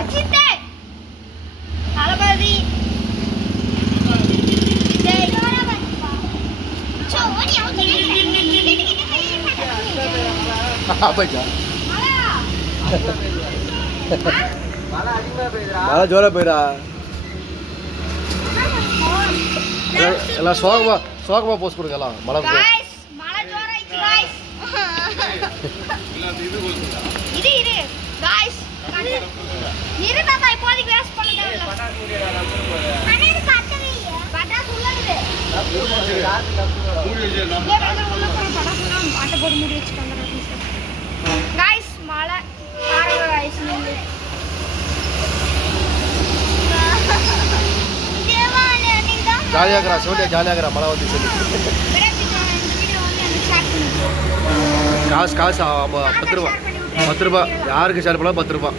அஜித்தே தளபதி Vijay Sony ஆப்பா மழை ஜோரா போயிடா எல்லாம் சோகமா போஸ்ட் கொடுங்க எல்லாம் மழை மழை ஜோரா गाइस இது गाइस இரு தாத்தா இப்போதைக்கு வேஸ்ட் பண்ண தேவையில்ல கண்ணு காட்டவே பட்டாசு உள்ளது உள்ள போற பட்டாசு பாட்ட போட்டு மூடி வச்சிட்டாங்க गाइस மழை பாருங்க गाइस நீங்க தேவானே நீங்க ஜாலியா இருக்கறா சோனியா ஜாலியா இருக்கறா மழை வந்து சொல்லி காசு 10 ரூபா யாருக்கு ஷேர் பண்ணா 10 ரூபா